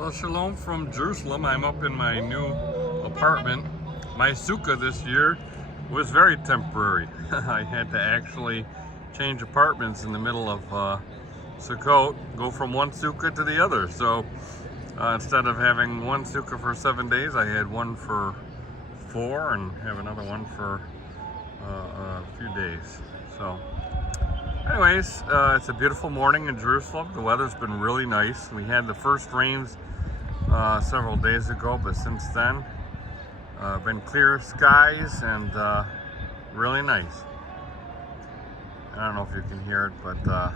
Well, shalom from Jerusalem. I'm up in my new apartment. My Sukkot this year was very temporary. I had to actually change apartments in the middle of Sukkot, go from one Sukkot to the other. So instead of having one Sukkot for 7 days, I had one for 4 and have another one for a few days. So anyways, it's a beautiful morning in Jerusalem. The weather's been really nice. We had the first rains several days ago, but since then, been clear skies and really nice. I don't know if you can hear it, but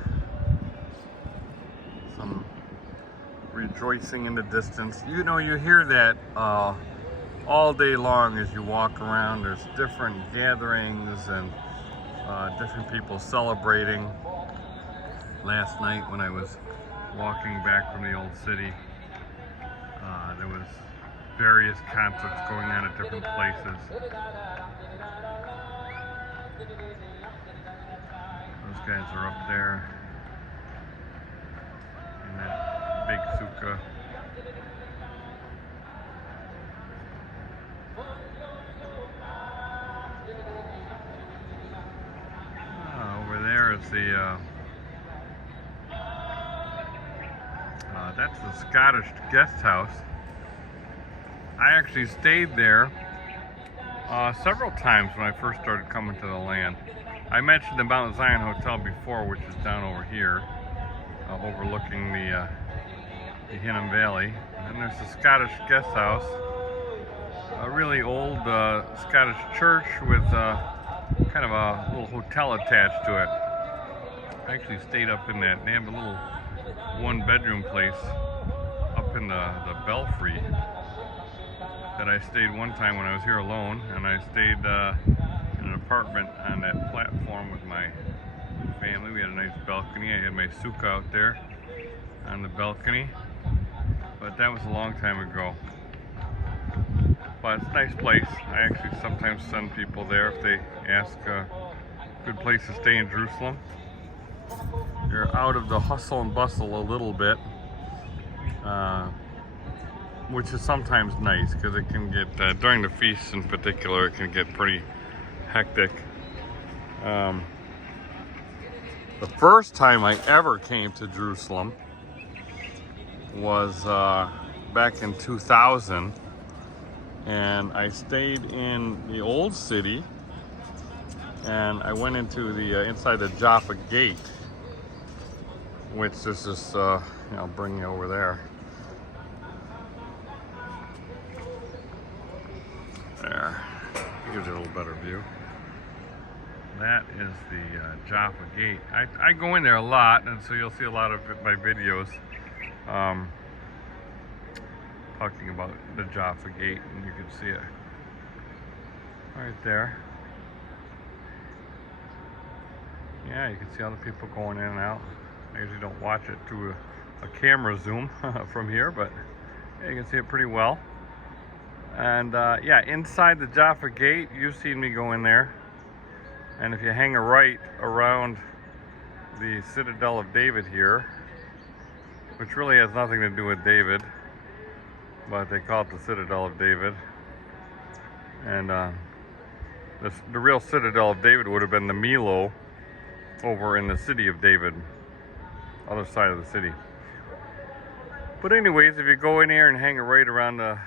some rejoicing in the distance. You know, you hear that all day long as you walk around. There's different gatherings and different people celebrating. Last night when I was walking back from the old city, there was various concerts going on at different places. Those guys are up there in that big sukkah. Over there is the that's the Scottish guest house. I actually stayed there several times when I first started coming to the land. I mentioned the Mount Zion Hotel before, which is down over here, overlooking the Hinnom Valley. And there's the Scottish guest house, a really old Scottish church with kind of a little hotel attached to it. I actually stayed up in that. They have a little one-bedroom place up in the belfry that I stayed one time when I was here alone, and I stayed in an apartment on that platform with my family. We had a nice balcony. I had my sukkah out there on the balcony, but that was a long time ago. But it's a nice place. I actually sometimes send people there if they ask a good place to stay in Jerusalem. You're out of the hustle and bustle a little bit, which is sometimes nice because it can get, during the feasts in particular, it can get pretty hectic. The first time I ever came to Jerusalem was back in 2000, and I stayed in the old city, and I went into the inside the Jaffa Gate, which is this, I'll bring you over there. There, gives you a little better view. That is the Jaffa Gate. I go in there a lot, and so you'll see a lot of my videos talking about the Jaffa Gate, and you can see it right there. Yeah, you can see all the people going in and out. I usually don't watch it through a camera zoom from here, but yeah, you can see it pretty well. And yeah, inside the Jaffa Gate, you've seen me go in there. And if you hang a right around the Citadel of David here, which really has nothing to do with David, but they call it the Citadel of David. And the real Citadel of David would have been the Milo over in the city of David, other side of the city. But anyways, if you go in here and hang a right around the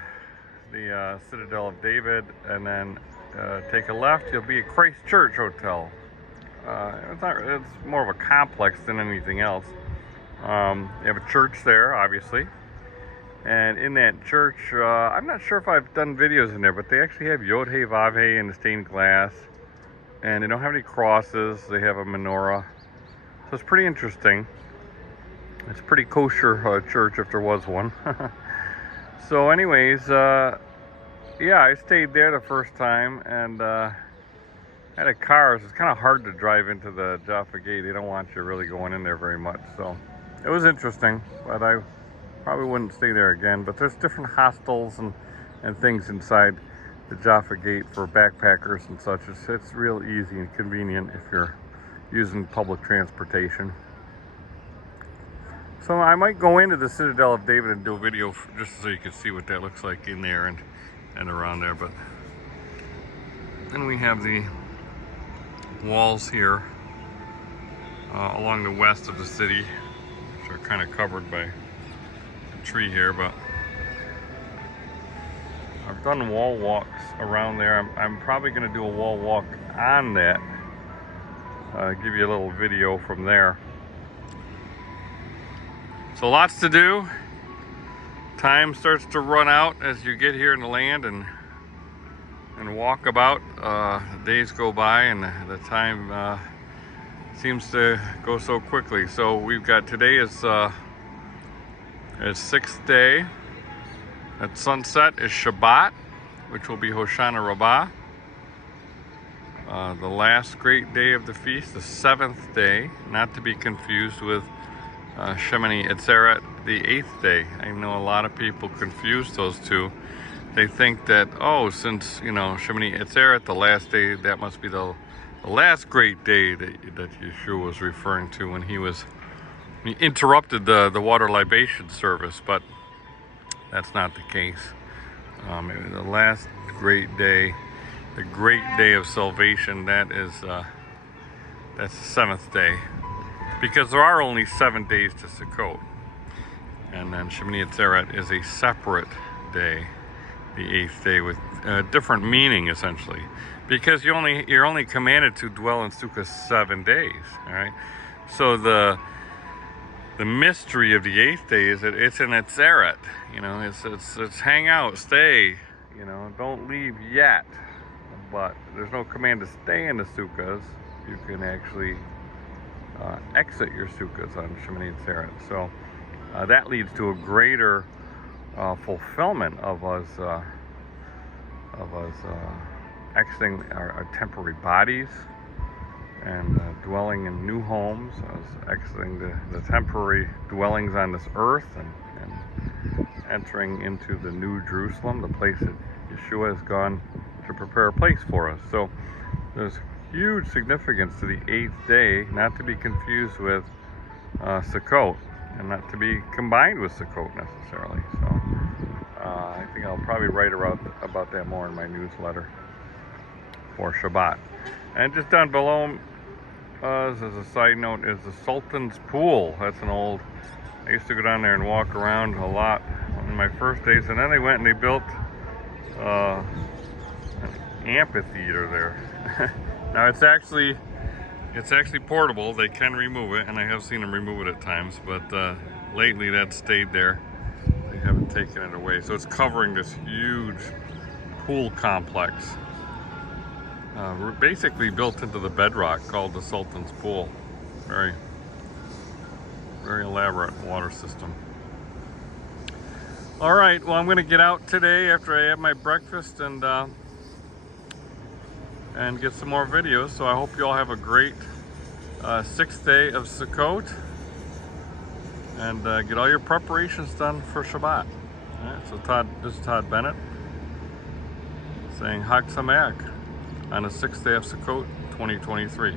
Citadel of David, and then take a left, you'll be at Christ Church Hotel. It's more of a complex than anything else. You have a church there, obviously, and in that church, I'm not sure if I've done videos in there, but they actually have Yod He Vav He in the stained glass, and they don't have any crosses. They have a menorah, so it's pretty interesting. It's a pretty kosher church if there was one. So anyways, yeah, I stayed there the first time, and I had a car, so it's kind of hard to drive into the Jaffa Gate. They don't want you really going in there very much, so it was interesting, but I probably wouldn't stay there again. But there's different hostels and things inside the Jaffa Gate for backpackers and such. It's real easy and convenient if you're using public transportation. So I might go into the Citadel of David and do a video just so you can see what that looks like in there and around there. But then we have the walls here along the west of the city, which are kind of covered by a tree here, but I've done wall walks around there. I'm probably going to do a wall walk on that. Give you a little video from there. So lots to do. Time starts to run out as you get here in the land and walk about. Days go by and the time seems to go so quickly. So we've got today is 6th day. At sunset is Shabbat, which will be Hoshana Rabbah. The last great day of the feast, the 7th day, not to be confused with Shemini Atzeret, the 8th day. I know a lot of people confuse those two. They think that, oh, since, you know, Shemini Atzeret, the last day, that must be the last great day that Yeshua was referring to when he interrupted the water libation service, but that's not the case. It was the last great day, the great day of salvation. That's the 7th day, because there are only 7 days to Sukkot, and then Shemini Atzeret is a separate day, the 8th day, with a different meaning essentially, because you're only commanded to dwell in Sukkot 7 days. All right, so the mystery of the 8th day is that it's an Atzeret. You know, it's hang out, stay. You know, don't leave yet. But there's no command to stay in the sukkahs. You can actually exit your sukkahs on Shemini Atzeret. So that leads to a greater fulfillment of us exiting our temporary bodies and dwelling in new homes, exiting the temporary dwellings on this earth and entering into the new Jerusalem, the place that Yeshua has gone to prepare a place for us. So there's huge significance to the 8th day, not to be confused with Sukkot, and not to be combined with Sukkot necessarily. So I think I'll probably write about that more in my newsletter for Shabbat. And just down below as a side note is the Sultan's Pool. That's an old, I used to go down there and walk around a lot in my first days, and then they went and they built an amphitheater there. Now it's actually portable. They can remove it, and I have seen them remove it at times, but lately that stayed there. They haven't taken it away. So it's covering this huge pool complex. Basically built into the bedrock, called the Sultan's Pool. Very, very elaborate water system. All right, well, I'm going to get out today after I have my breakfast and get some more videos. So I hope you all have a great 6th day of Sukkot, and get all your preparations done for Shabbat. All right, so this is Todd Bennett saying Hag Sameach on the 6th day of Sukkot 2023.